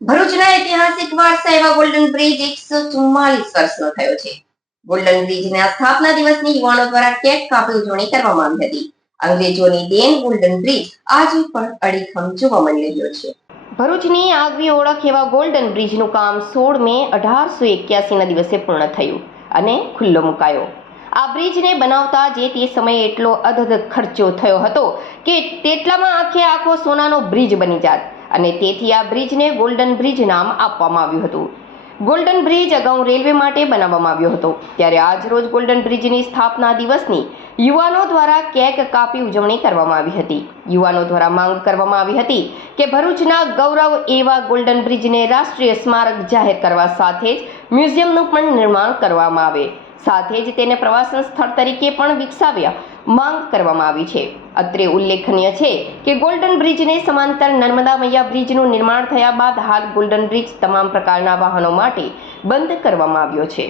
ભરૂચના ઐતિહાસિક વારસા એવા ગોલ્ડન બ્રિજ એકસો ચુમ્માલીસ વર્ષનો થયો છે. ગોલ્ડન બ્રિજના સ્થાપના દિવસની યુવાનો દ્વારા કેક કાપી ઉજવણી કરવામાં આવી હતી. અંગ્રેજોની દેન ગોલ્ડન બ્રિજ આજે પણ અડીખમ જોવા મળી રહ્યો છે. ભરૂચની આગવી ઓળખ એવા ગોલ્ડન બ્રિજનું કામ સોળ મે અઢારસો એક્યાસીના દિવસે પૂર્ણ થયું અને ખુલ્લો મુકાયો. આ બ્રિજને બનાવતા જે તે સમયે એટલો અધધ ખર્ચો થયો હતો કે તેટલામાં આખે આખો સોનાનો બ્રિજ બની જાત અને તેથી આ બ્રિજને ગોલ્ડન બ્રિજ નામ આપવામાં આવ્યું હતું. ગોલ્ડન બ્રિજ અગાઉ રેલવે માટે બનાવવામાં આવ્યો હતો. ત્યારે આજ રોજ ગોલ્ડન બ્રિજની સ્થાપના દિવસની યુવાનો દ્વારા કેક કાપી ઉજવણી કરવામાં આવી હતી. યુવાનો દ્વારા માંગ કરવામાં આવી હતી કે ભરૂચના ગૌરવ એવા ગોલ્ડન બ્રિજને રાષ્ટ્રીય સ્મારક જાહેર કરવા સાથે જ મ્યુઝિયમનું પણ નિર્માણ કરવામાં આવે. સાથે જ તેને પ્રવાસન સ્થળ તરીકે પણ વિકસાવ્યા. માંગ કરવામાં આવી છે. અત્રે ઉલ્લેખનીય છે કે ગોલ્ડન બ્રિજને સમાંતર નર્મદા મૈયા બ્રિજનું નિર્માણ થયા બાદ હાલ ગોલ્ડન બ્રિજ તમામ પ્રકારના વાહનો માટે બંધ કરવામાં આવ્યો છે.